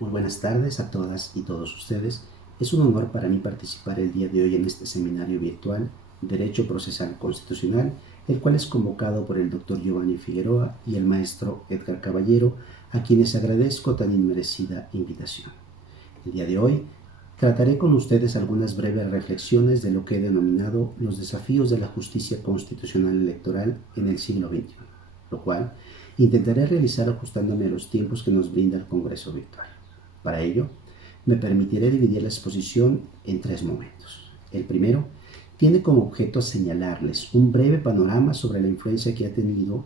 Muy buenas tardes a todas y todos ustedes. Es un honor para mí participar el día de hoy en este seminario virtual Derecho Procesal Constitucional, el cual es convocado por el doctor Giovanni Figueroa y el maestro Edgar Caballero, a quienes agradezco tan inmerecida invitación. El día de hoy trataré con ustedes algunas breves reflexiones de lo que he denominado los desafíos de la justicia constitucional electoral en el siglo XXI, lo cual intentaré realizar ajustándome a los tiempos que nos brinda el Congreso virtual. Para ello, me permitiré dividir la exposición en tres momentos. El primero tiene como objeto señalarles un breve panorama sobre la influencia que ha tenido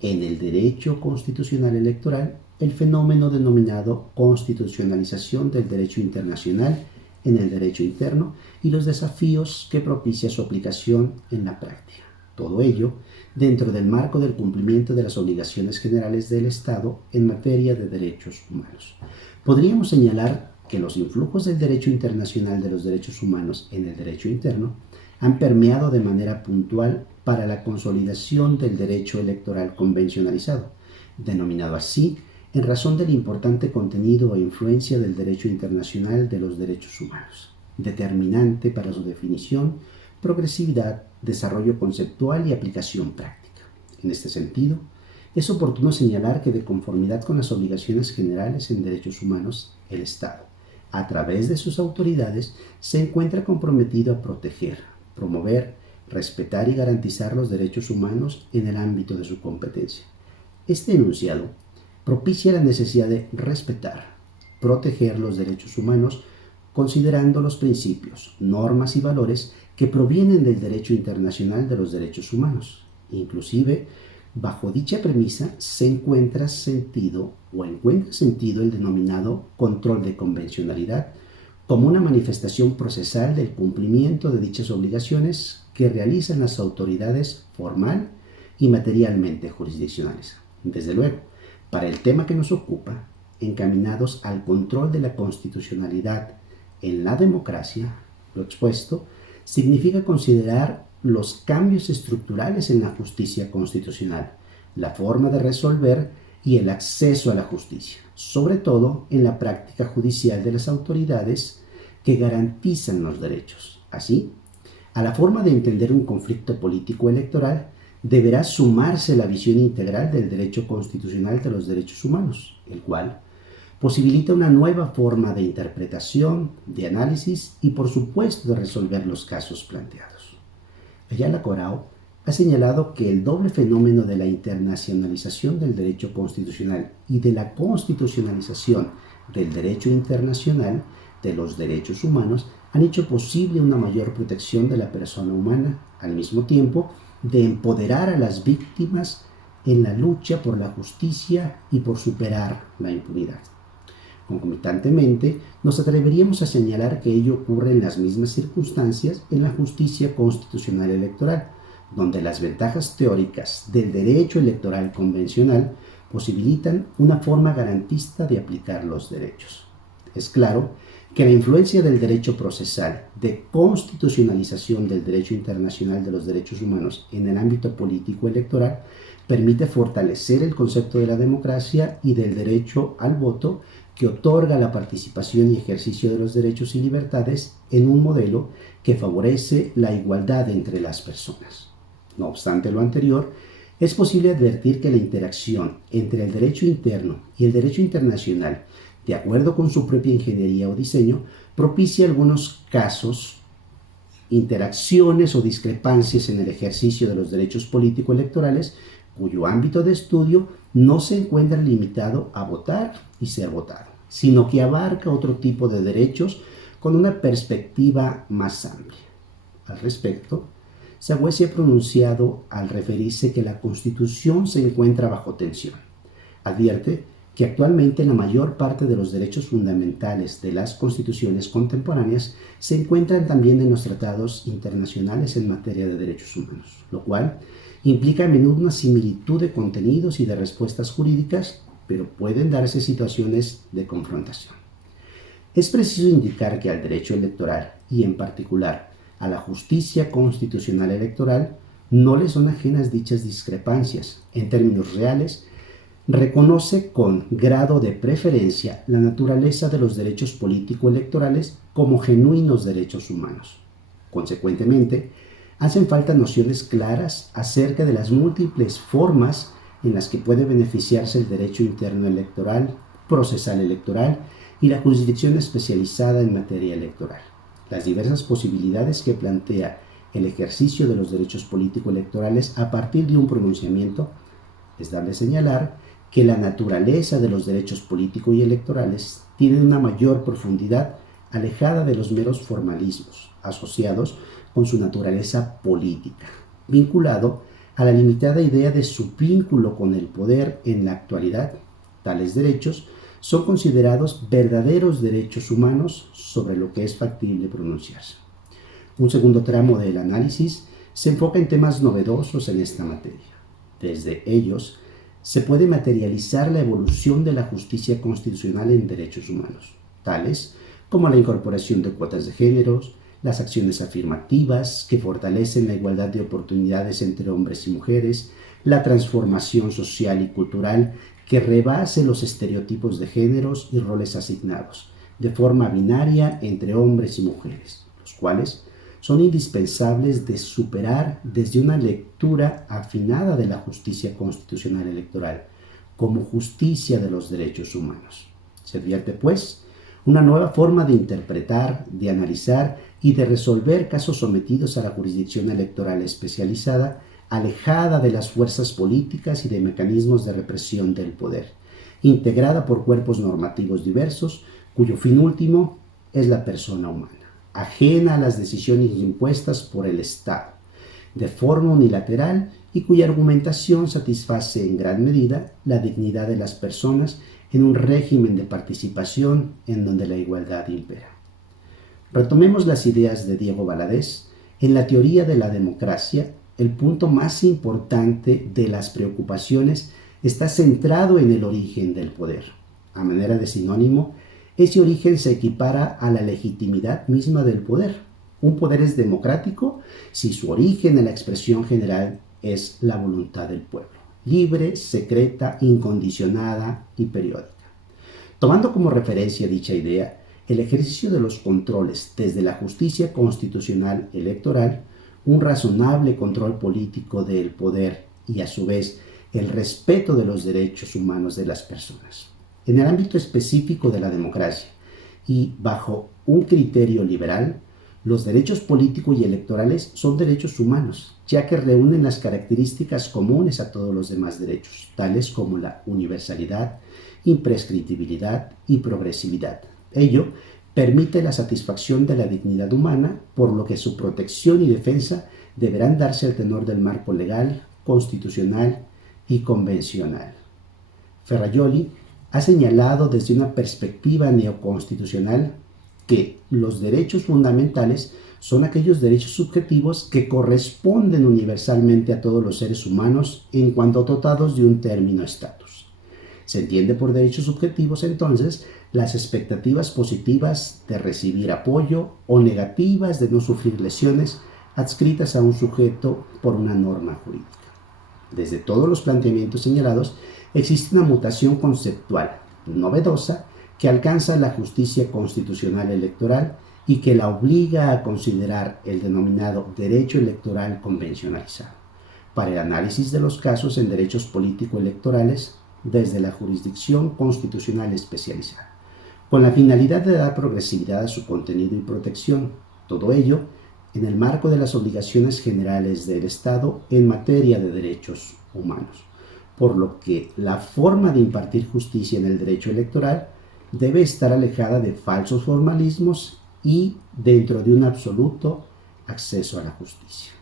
en el derecho constitucional electoral el fenómeno denominado constitucionalización del derecho internacional en el derecho interno y los desafíos que propicia su aplicación en la práctica. Todo ello dentro del marco del cumplimiento de las obligaciones generales del Estado en materia de derechos humanos. Podríamos señalar que los influjos del derecho internacional de los derechos humanos en el derecho interno han permeado de manera puntual para la consolidación del derecho electoral convencionalizado, denominado así en razón del importante contenido e influencia del derecho internacional de los derechos humanos, determinante para su definición, progresividad, desarrollo conceptual y aplicación práctica. En este sentido, es oportuno señalar que de conformidad con las obligaciones generales en derechos humanos, el Estado, a través de sus autoridades, se encuentra comprometido a proteger, promover, respetar y garantizar los derechos humanos en el ámbito de su competencia. Este enunciado propicia la necesidad de respetar, proteger los derechos humanos considerando los principios, normas y valores que provienen del derecho internacional de los derechos humanos. Inclusive, bajo dicha premisa se encuentra sentido el denominado control de convencionalidad como una manifestación procesal del cumplimiento de dichas obligaciones que realizan las autoridades formal y materialmente jurisdiccionales. Desde luego, para el tema que nos ocupa, encaminados al control de la constitucionalidad en la democracia, lo expuesto significa considerar los cambios estructurales en la justicia constitucional, la forma de resolver y el acceso a la justicia, sobre todo en la práctica judicial de las autoridades que garantizan los derechos. Así, a la forma de entender un conflicto político electoral deberá sumarse la visión integral del derecho constitucional de los derechos humanos, el cual posibilita una nueva forma de interpretación, de análisis y, por supuesto, de resolver los casos planteados. Ayala Corao ha señalado que el doble fenómeno de la internacionalización del derecho constitucional y de la constitucionalización del derecho internacional de los derechos humanos han hecho posible una mayor protección de la persona humana, al mismo tiempo de empoderar a las víctimas en la lucha por la justicia y por superar la impunidad. Concomitantemente, nos atreveríamos a señalar que ello ocurre en las mismas circunstancias en la justicia constitucional electoral, donde las ventajas teóricas del derecho electoral convencional posibilitan una forma garantista de aplicar los derechos. Es claro que la influencia del derecho procesal de constitucionalización del derecho internacional de los derechos humanos en el ámbito político electoral permite fortalecer el concepto de la democracia y del derecho al voto que otorga la participación y ejercicio de los derechos y libertades en un modelo que favorece la igualdad entre las personas. No obstante lo anterior, es posible advertir que la interacción entre el derecho interno y el derecho internacional, de acuerdo con su propia ingeniería o diseño, propicia algunos casos, interacciones o discrepancias en el ejercicio de los derechos político-electorales cuyo ámbito de estudio no se encuentra limitado a votar y ser votado, sino que abarca otro tipo de derechos con una perspectiva más amplia. Al respecto, Sagüe se ha pronunciado al referirse que la Constitución se encuentra bajo tensión. Advierte que actualmente la mayor parte de los derechos fundamentales de las constituciones contemporáneas se encuentran también en los tratados internacionales en materia de derechos humanos, lo cual implica a menudo una similitud de contenidos y de respuestas jurídicas, pero pueden darse situaciones de confrontación. Es preciso indicar que al derecho electoral, y en particular a la justicia constitucional electoral, no le son ajenas dichas discrepancias. En términos reales, reconoce con grado de preferencia la naturaleza de los derechos político-electorales como genuinos derechos humanos. Consecuentemente, hacen falta nociones claras acerca de las múltiples formas en las que puede beneficiarse el derecho interno electoral, procesal electoral y la jurisdicción especializada en materia electoral. Las diversas posibilidades que plantea el ejercicio de los derechos político-electorales a partir de un pronunciamiento, es dable señalar que la naturaleza de los derechos políticos y electorales tiene una mayor profundidad alejada de los meros formalismos asociados con su naturaleza política, vinculado a la limitada idea de su vínculo con el poder en la actualidad. Tales derechos son considerados verdaderos derechos humanos sobre lo que es factible pronunciarse. Un segundo tramo del análisis se enfoca en temas novedosos en esta materia. Desde ellos, se puede materializar la evolución de la justicia constitucional en derechos humanos, tales como la incorporación de cuotas de géneros, las acciones afirmativas que fortalecen la igualdad de oportunidades entre hombres y mujeres, la transformación social y cultural que rebase los estereotipos de géneros y roles asignados, de forma binaria entre hombres y mujeres, los cuales son indispensables de superar desde una lectura afinada de la justicia constitucional electoral como justicia de los derechos humanos. Se advierte, pues, una nueva forma de interpretar, de analizar y de resolver casos sometidos a la jurisdicción electoral especializada, alejada de las fuerzas políticas y de mecanismos de represión del poder, integrada por cuerpos normativos diversos, cuyo fin último es la persona humana, ajena a las decisiones impuestas por el Estado, de forma unilateral y cuya argumentación satisface en gran medida la dignidad de las personas en un régimen de participación en donde la igualdad impera. Retomemos las ideas de Diego Valadez. En la teoría de la democracia, el punto más importante de las preocupaciones está centrado en el origen del poder. A manera de sinónimo, ese origen se equipara a la legitimidad misma del poder. Un poder es democrático si su origen en la expresión general es la voluntad del pueblo, libre, secreta, incondicionada y periódica. Tomando como referencia dicha idea, el ejercicio de los controles desde la justicia constitucional electoral, un razonable control político del poder y a su vez el respeto de los derechos humanos de las personas. En el ámbito específico de la democracia y bajo un criterio liberal, los derechos políticos y electorales son derechos humanos, ya que reúnen las características comunes a todos los demás derechos, tales como la universalidad, imprescriptibilidad y progresividad. Ello permite la satisfacción de la dignidad humana, por lo que su protección y defensa deberán darse al tenor del marco legal, constitucional y convencional. Ferrajoli ha señalado desde una perspectiva neoconstitucional que los derechos fundamentales son aquellos derechos subjetivos que corresponden universalmente a todos los seres humanos en cuanto dotados de un término estatus. Se entiende por derechos subjetivos, entonces, las expectativas positivas de recibir apoyo o negativas de no sufrir lesiones adscritas a un sujeto por una norma jurídica. Desde todos los planteamientos señalados, existe una mutación conceptual novedosa que alcanza la justicia constitucional electoral y que la obliga a considerar el denominado derecho electoral convencionalizado para el análisis de los casos en derechos político-electorales desde la jurisdicción constitucional especializada, con la finalidad de dar progresividad a su contenido y protección, todo ello en el marco de las obligaciones generales del Estado en materia de derechos humanos, por lo que la forma de impartir justicia en el derecho electoral debe estar alejada de falsos formalismos y dentro de un absoluto acceso a la justicia.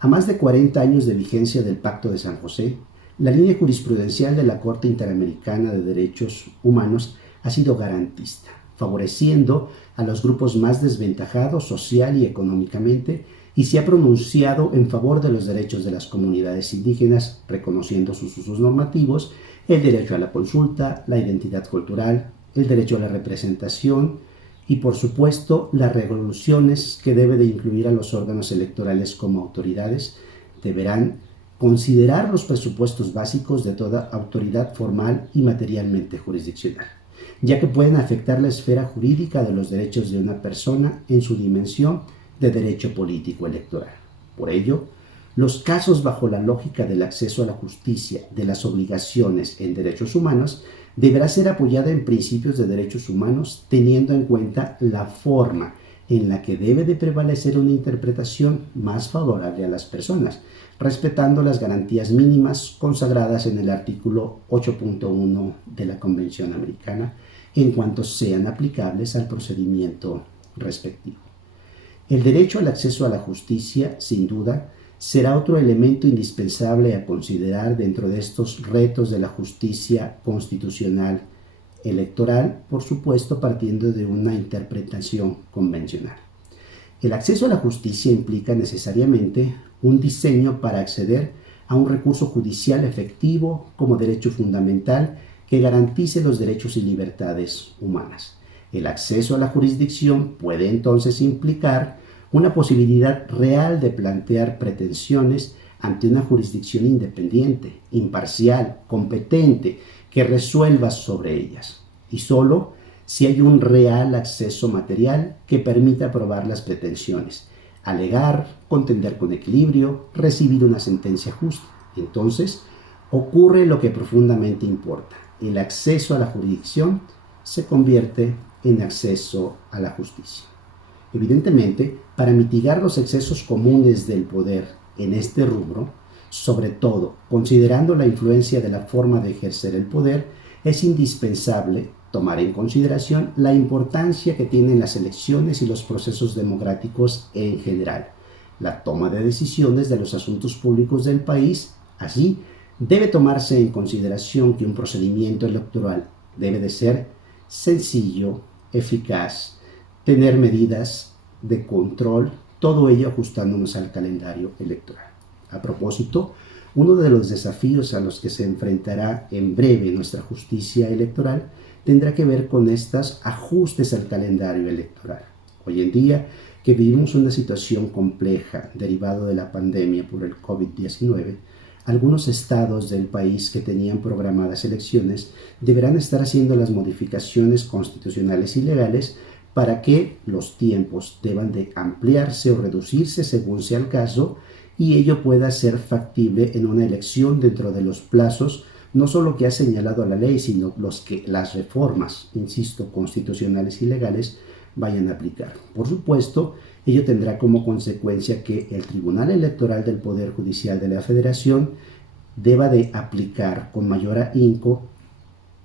A más de 40 años de vigencia del Pacto de San José, la línea jurisprudencial de la Corte Interamericana de Derechos Humanos ha sido garantista, favoreciendo a los grupos más desventajados social y económicamente, y se ha pronunciado en favor de los derechos de las comunidades indígenas, reconociendo sus usos normativos, el derecho a la consulta, la identidad cultural, el derecho a la representación y, por supuesto, las resoluciones que debe de incluir a los órganos electorales como autoridades deberán considerar los presupuestos básicos de toda autoridad formal y materialmente jurisdiccional, ya que pueden afectar la esfera jurídica de los derechos de una persona en su dimensión de derecho político electoral. Por ello, los casos bajo la lógica del acceso a la justicia de las obligaciones en derechos humanos deberá ser apoyada en principios de derechos humanos teniendo en cuenta la forma en la que debe de prevalecer una interpretación más favorable a las personas, respetando las garantías mínimas consagradas en el artículo 8.1 de la Convención Americana en cuanto sean aplicables al procedimiento respectivo. El derecho al acceso a la justicia, sin duda, será otro elemento indispensable a considerar dentro de estos retos de la justicia constitucional electoral, por supuesto partiendo de una interpretación convencional. El acceso a la justicia implica necesariamente un diseño para acceder a un recurso judicial efectivo como derecho fundamental que garantice los derechos y libertades humanas. El acceso a la jurisdicción puede entonces implicar una posibilidad real de plantear pretensiones ante una jurisdicción independiente, imparcial, competente, que resuelva sobre ellas, y solo si hay un real acceso material que permita aprobar las pretensiones, alegar, contender con equilibrio, recibir una sentencia justa. Entonces, ocurre lo que profundamente importa. El acceso a la jurisdicción se convierte en acceso a la justicia. Evidentemente, para mitigar los excesos comunes del poder en este rubro, sobre todo considerando la influencia de la forma de ejercer el poder, es indispensable tomar en consideración la importancia que tienen las elecciones y los procesos democráticos en general, la toma de decisiones de los asuntos públicos del país. Así, debe tomarse en consideración que un procedimiento electoral debe de ser sencillo, eficaz, tener medidas de control, todo ello ajustándonos al calendario electoral. A propósito, uno de los desafíos a los que se enfrentará en breve nuestra justicia electoral tendrá que ver con estos ajustes al calendario electoral. Hoy en día, que vivimos una situación compleja derivada de la pandemia por el COVID-19, algunos estados del país que tenían programadas elecciones deberán estar haciendo las modificaciones constitucionales y legales para que los tiempos deban de ampliarse o reducirse según sea el caso y ello pueda ser factible en una elección dentro de los plazos no solo que ha señalado a la ley, sino los que las reformas, insisto, constitucionales y legales vayan a aplicar. Por supuesto, ello tendrá como consecuencia que el Tribunal Electoral del Poder Judicial de la Federación deba de aplicar con mayor ahínco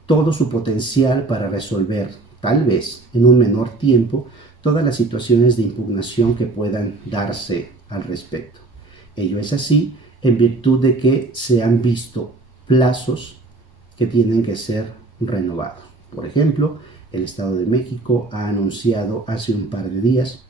todo su potencial para resolver, tal vez en un menor tiempo, todas las situaciones de impugnación que puedan darse al respecto. Ello es así en virtud de que se han visto plazos que tienen que ser renovados. Por ejemplo, el Estado de México ha anunciado hace un par de días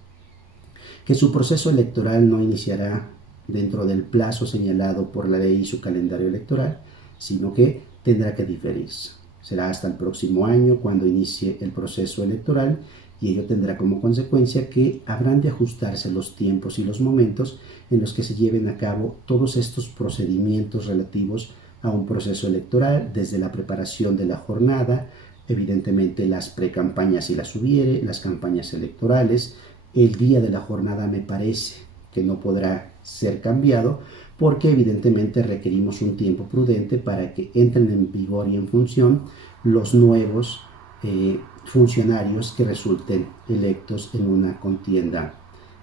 que su proceso electoral no iniciará dentro del plazo señalado por la ley y su calendario electoral, sino que tendrá que diferirse. Será hasta el próximo año cuando inicie el proceso electoral y ello tendrá como consecuencia que habrán de ajustarse los tiempos y los momentos en los que se lleven a cabo todos estos procedimientos relativos a un proceso electoral, desde la preparación de la jornada, evidentemente las precampañas si las hubiere, las campañas electorales. El día de la jornada me parece que no podrá ser cambiado porque evidentemente requerimos un tiempo prudente para que entren en vigor y en función los nuevos funcionarios que resulten electos en una contienda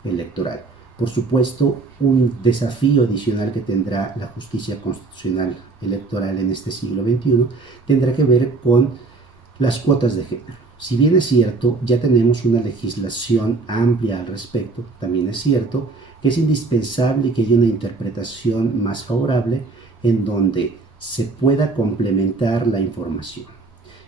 electoral. Por supuesto, un desafío adicional que tendrá la justicia constitucional electoral en este siglo XXI tendrá que ver con las cuotas de género. Si bien es cierto, ya tenemos una legislación amplia al respecto, también es cierto que es indispensable que haya una interpretación más favorable en donde se pueda complementar la información.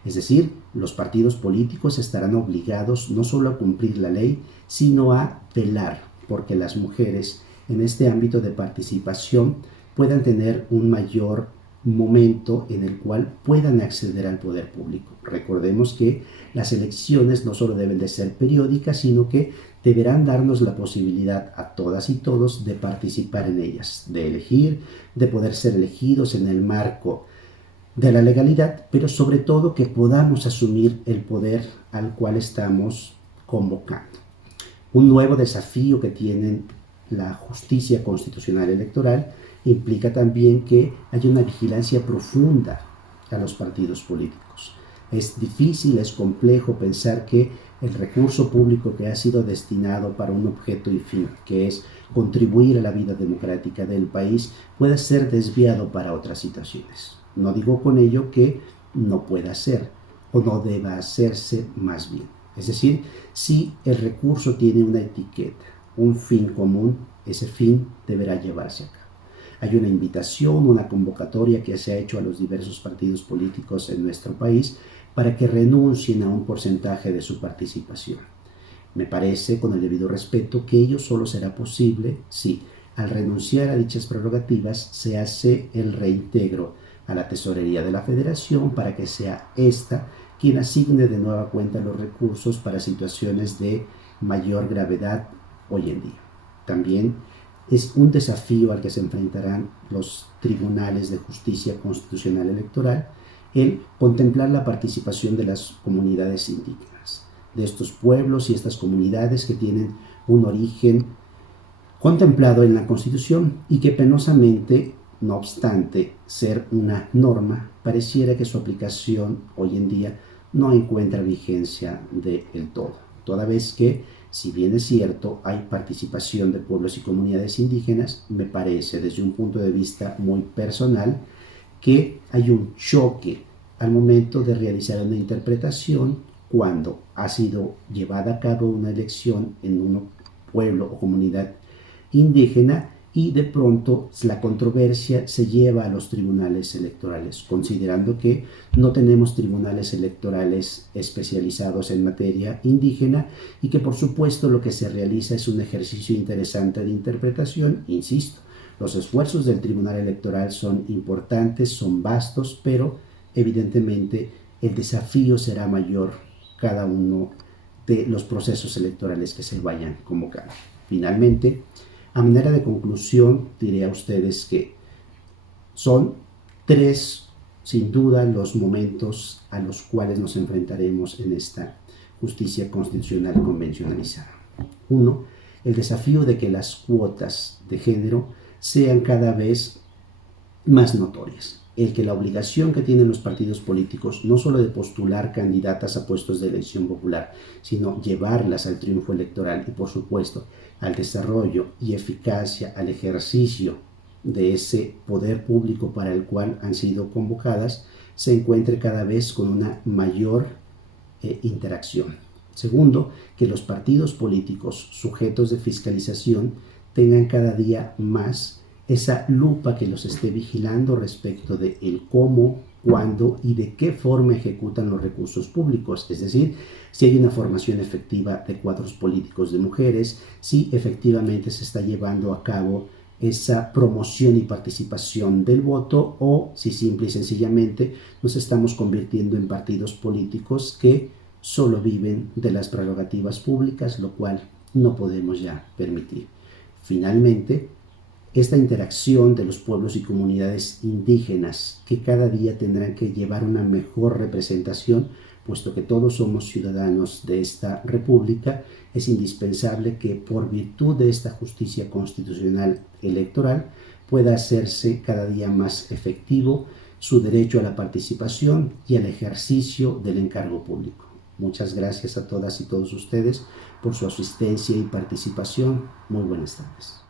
Es decir, los partidos políticos estarán obligados no solo a cumplir la ley, sino a velar porque las mujeres en este ámbito de participación puedan tener un mayor momento en el cual puedan acceder al poder público. Recordemos que las elecciones no solo deben de ser periódicas, sino que deberán darnos la posibilidad a todas y todos de participar en ellas, de elegir, de poder ser elegidos en el marco de la legalidad, pero sobre todo que podamos asumir el poder al cual estamos convocando. Un nuevo desafío que tiene la justicia constitucional electoral implica también que haya una vigilancia profunda a los partidos políticos. Es difícil, es complejo pensar que el recurso público que ha sido destinado para un objeto y fin, que es contribuir a la vida democrática del país, pueda ser desviado para otras situaciones. No digo con ello que no pueda ser o no deba hacerse, más bien. Es decir, si el recurso tiene una etiqueta, un fin común, ese fin deberá llevarse a cabo. Hay una invitación, una convocatoria que se ha hecho a los diversos partidos políticos en nuestro país para que renuncien a un porcentaje de su participación. Me parece, con el debido respeto, que ello solo será posible si, al renunciar a dichas prerrogativas, se hace el reintegro a la Tesorería de la Federación para que sea ésta quien asigne de nueva cuenta los recursos para situaciones de mayor gravedad hoy en día. También es un desafío al que se enfrentarán los tribunales de justicia constitucional electoral el contemplar la participación de las comunidades indígenas, de estos pueblos y estas comunidades que tienen un origen contemplado en la Constitución y que penosamente, no obstante ser una norma, pareciera que su aplicación hoy en día no encuentra vigencia del todo, toda vez que, si bien es cierto, hay participación de pueblos y comunidades indígenas, me parece desde un punto de vista muy personal que hay un choque al momento de realizar una interpretación cuando ha sido llevada a cabo una elección en un pueblo o comunidad indígena y de pronto la controversia se lleva a los tribunales electorales, considerando que no tenemos tribunales electorales especializados en materia indígena y que por supuesto lo que se realiza es un ejercicio interesante de interpretación, insisto. Los esfuerzos del Tribunal Electoral son importantes, son vastos, pero evidentemente el desafío será mayor cada uno de los procesos electorales que se vayan convocando. Finalmente, a manera de conclusión, diré a ustedes que son tres, sin duda, los momentos a los cuales nos enfrentaremos en esta justicia constitucional convencionalizada. Uno, el desafío de que las cuotas de género sean cada vez más notorias. El que la obligación que tienen los partidos políticos no solo de postular candidatas a puestos de elección popular, sino llevarlas al triunfo electoral y por supuesto al desarrollo y eficacia, al ejercicio de ese poder público para el cual han sido convocadas, se encuentre cada vez con una mayor interacción. Segundo, que los partidos políticos sujetos de fiscalización tengan cada día más esa lupa que los esté vigilando respecto de el cómo, cuándo y de qué forma ejecutan los recursos públicos, es decir, si hay una formación efectiva de cuadros políticos de mujeres, si efectivamente se está llevando a cabo esa promoción y participación del voto o si simple y sencillamente nos estamos convirtiendo en partidos políticos que solo viven de las prerrogativas públicas, lo cual no podemos ya permitir. Finalmente, esta interacción de los pueblos y comunidades indígenas que cada día tendrán que llevar una mejor representación, puesto que todos somos ciudadanos de esta república, es indispensable que por virtud de esta justicia constitucional electoral pueda hacerse cada día más efectivo su derecho a la participación y al ejercicio del encargo público. Muchas gracias a todas y todos ustedes por su asistencia y participación. Muy buenas tardes.